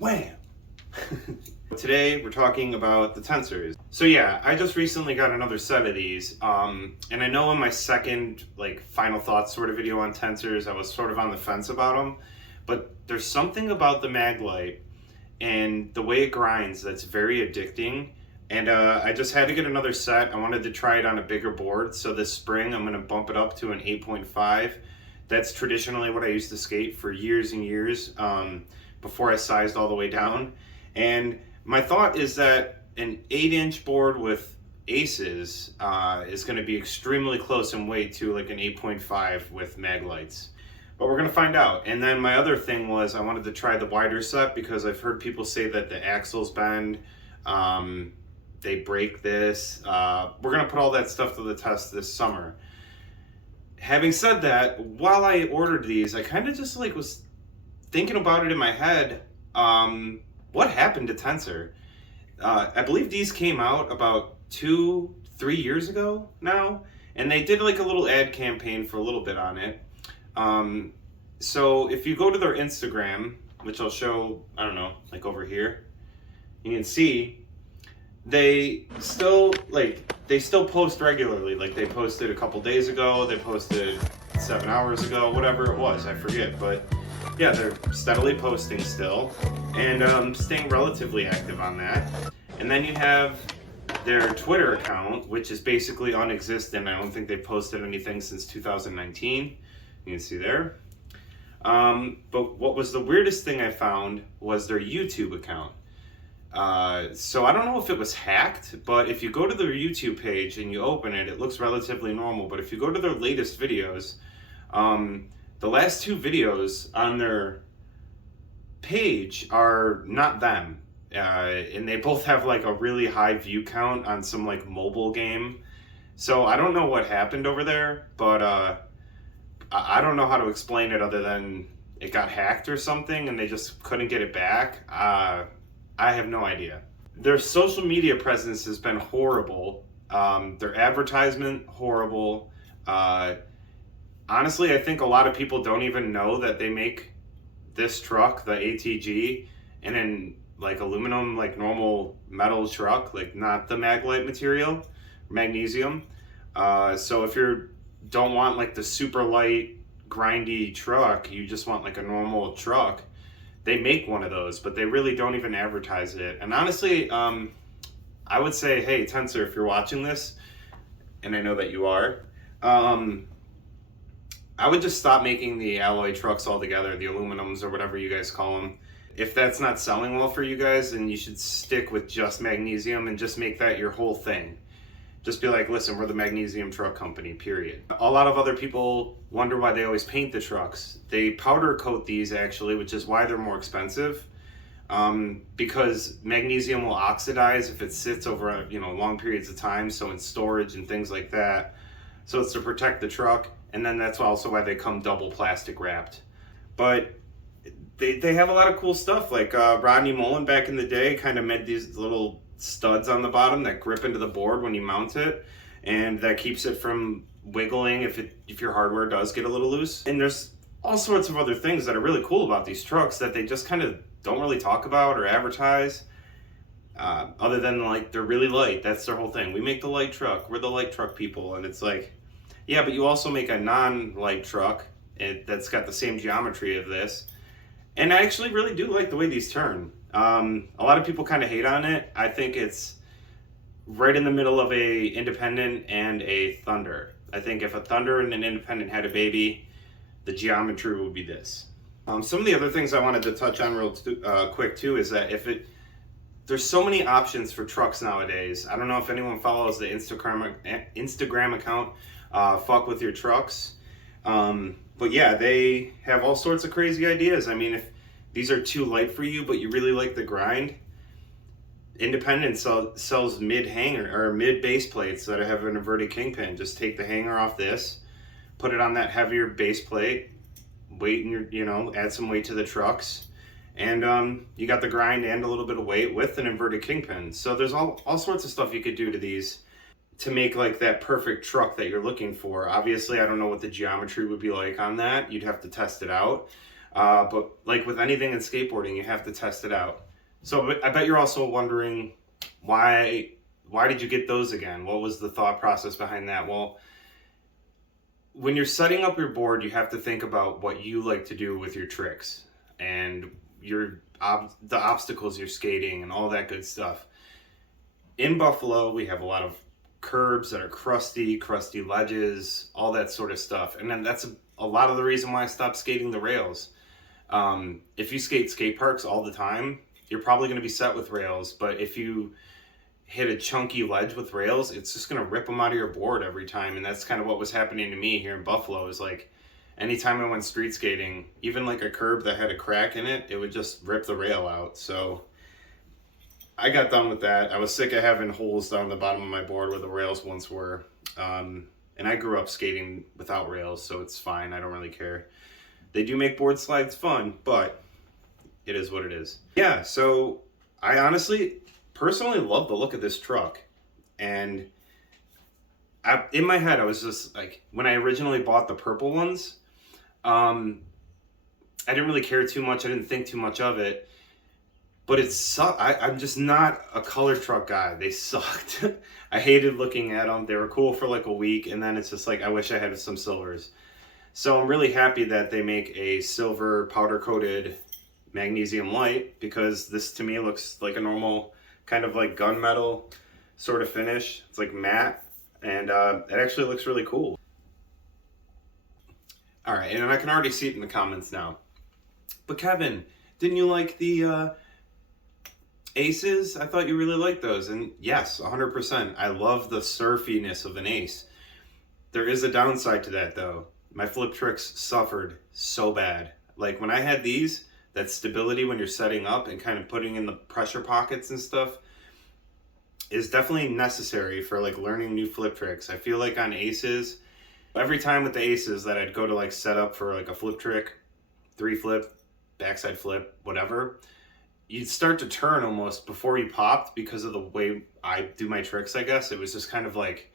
Wham! Today we're talking about the Tensors. So yeah, I just recently got another set of these, and I know in my second final thoughts sort of video on Tensors, I was sort of on the fence about them, but there's something about the Maglite and the way it grinds that's very addicting. And I just had to get another set. I wanted to try it on a bigger board, so this spring I'm going to bump it up to an 8.5. That's traditionally what I used to skate for years and years, before I sized all the way down. And my thought is that an 8-inch board with aces is going to be extremely close in weight to like an 8.5 with Maglites. But we're going to find out. And then my other thing was I wanted to try the wider set because I've heard people say that the axles bend, they break this. We're going to put all that stuff to the test this summer. Having said that, while I ordered these, I kind of just was thinking about it in my head. What happened to Tensor? I believe these came out about 2-3 years ago now, and they did like a little ad campaign for a little bit on it. So if you go to their Instagram, which I'll show, I don't know, like over here, you can see they still post regularly. Like they posted a couple days ago, they posted 7 hours ago, whatever it was, I forget, but yeah, they're steadily posting still and staying relatively active on that. And then you have their Twitter account, which is basically non-existent. I don't think they've posted anything since 2019. You can see there. But what was the weirdest thing I found was their YouTube account. So I don't know if it was hacked, but if you go to their YouTube page and you open it, it looks relatively normal. But if you go to their latest videos, the last 2 videos on their page are not them. And they both have like a really high view count on some like mobile game. So I don't know what happened over there, but I don't know how to explain it other than it got hacked or something and they just couldn't get it back. I have no idea. Their social media presence has been horrible. Their advertisement, horrible. Honestly, I think a lot of people don't even know that they make this truck, the ATG, in an like aluminum, like normal metal truck, like not the Maglite material, magnesium. So if you don't want like the super light, grindy truck, you just want like a normal truck, they make one of those, but they really don't even advertise it. And honestly, I would say, hey, Tensor, if you're watching this, and I know that you are, I would just stop making the alloy trucks altogether, the aluminums or whatever you guys call them. If that's not selling well for you guys, then you should stick with just magnesium and just make that your whole thing. Just be like, listen, we're the magnesium truck company, period. A lot of other people wonder why they always paint the trucks. They powder coat these actually, which is why they're more expensive. Because magnesium will oxidize if it sits over long periods of time, so in storage and things like that. So it's to protect the truck, and then that's also why they come double plastic wrapped. But they have a lot of cool stuff, like Rodney Mullen back in the day kind of made these little studs on the bottom that grip into the board when you mount it, and that keeps it from wiggling if your hardware does get a little loose. And there's all sorts of other things that are really cool about these trucks that they just kind of don't really talk about or advertise, other than like they're really light. That's their whole thing. We make the light truck, we're the light truck people. And it's like, yeah, but you also make a non-light truck that's got the same geometry of this. And I actually really do like the way these turn. A lot of people kind of hate on it. I think it's right in the middle of a Independent and a Thunder. I think if a Thunder and an Independent had a baby, the geometry would be this. Some of the other things I wanted to touch on real quick too is that there's so many options for trucks nowadays. I don't know if anyone follows the Instagram account, Fuck With Your Trucks. But yeah, they have all sorts of crazy ideas. I mean, if these are too light for you, but you really like the grind, Independent sells mid-hanger or mid-base plates that have an inverted kingpin. Just take the hanger off this, put it on that heavier base plate, weight and add some weight to the trucks, and you got the grind and a little bit of weight with an inverted kingpin. So there's all sorts of stuff you could do to these to make like that perfect truck that you're looking for. Obviously, I don't know what the geometry would be like on that. You'd have to test it out. But like with anything in skateboarding, you have to test it out. So I bet you're also wondering why did you get those again? What was the thought process behind that? Well, when you're setting up your board, you have to think about what you like to do with your tricks and the obstacles you're skating and all that good stuff. In Buffalo, we have a lot of curbs that are crusty ledges, all that sort of stuff. And then that's a lot of the reason why I stopped skating the rails. If you skate parks all the time, you're probably going to be set with rails. But if you hit a chunky ledge with rails, it's just going to rip them out of your board every time. And that's kind of what was happening to me here in Buffalo. Is like anytime I went street skating, even like a curb that had a crack in it, it would just rip the rail out. So I got done with that. I was sick of having holes down the bottom of my board where the rails once were. And I grew up skating without rails, so it's fine. I don't really care. They do make board slides fun, but it is what it is. Yeah, so I honestly, personally love the look of this truck. And in my head, I was just like, when I originally bought the purple ones, I didn't really care too much. I didn't think too much of it. But I'm just not a color truck guy. They sucked. I hated looking at them. They were cool for like a week, and then it's just like, I wish I had some silvers. So I'm really happy that they make a silver powder-coated magnesium light, because this to me looks like a normal kind of like gunmetal sort of finish. It's like matte, and it actually looks really cool. All right, and I can already see it in the comments now. But Kevin, didn't you like the Aces? I thought you really liked those. And yes, 100%. I love the surfiness of an Ace. There is a downside to that though. My flip tricks suffered so bad. Like when I had these, that stability when you're setting up and kind of putting in the pressure pockets and stuff is definitely necessary for like learning new flip tricks. I feel like on Aces, every time with the Aces that I'd go to like set up for like a flip trick, 3-flip, backside flip, whatever, you'd start to turn almost before you popped because of the way I do my tricks, I guess. It was just kind of like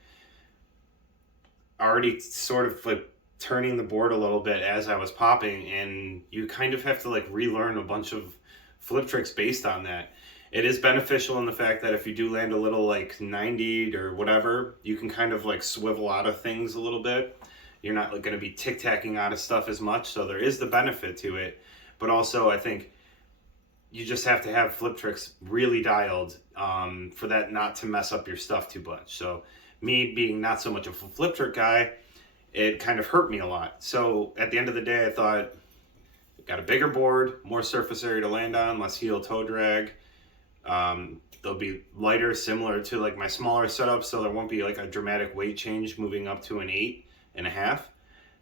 already sort of like turning the board a little bit as I was popping, and you kind of have to like relearn a bunch of flip tricks based on that. It is beneficial in the fact that if you do land a little like 90 or whatever, you can kind of like swivel out of things a little bit. You're not like going to be tic-tacking out of stuff as much, so there is the benefit to it. But also I think you just have to have flip tricks really dialed for that not to mess up your stuff too much. So me being not so much of a flip trick guy, it kind of hurt me a lot. So at the end of the day, I thought, got a bigger board, more surface area to land on, less heel toe drag. They'll be lighter, similar to like my smaller setup, so there won't be like a dramatic weight change moving up to an 8.5.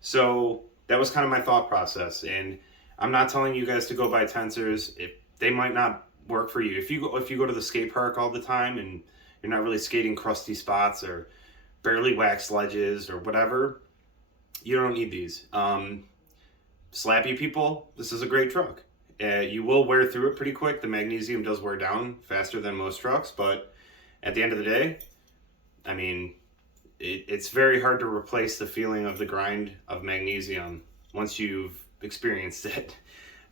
So that was kind of my thought process. And I'm not telling you guys to go buy Tensors. They might not work for you. If you go to the skate park all the time and you're not really skating crusty spots or barely waxed ledges or whatever, you don't need these. Slappy people, this is a great truck. You will wear through it pretty quick. The magnesium does wear down faster than most trucks, but at the end of the day, I mean, it's very hard to replace the feeling of the grind of magnesium once you've experienced it.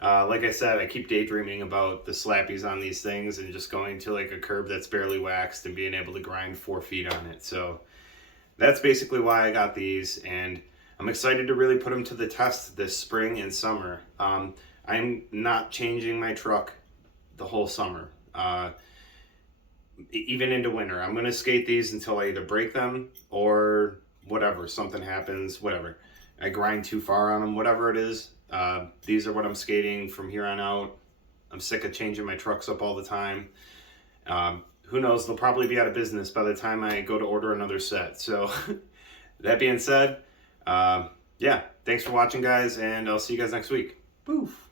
Like I said, I keep daydreaming about the slappies on these things and just going to like a curb that's barely waxed and being able to grind 4 feet on it. So that's basically why I got these, and I'm excited to really put them to the test this spring and summer. I'm not changing my truck the whole summer, even into winter. I'm going to skate these until I either break them or whatever, something happens, whatever. I grind too far on them, whatever it is. These are what I'm skating from here on out. I'm sick of changing my trucks up all the time. Who knows, they'll probably be out of business by the time I go to order another set. So that being said, yeah, thanks for watching guys, and I'll see you guys next week. Poof.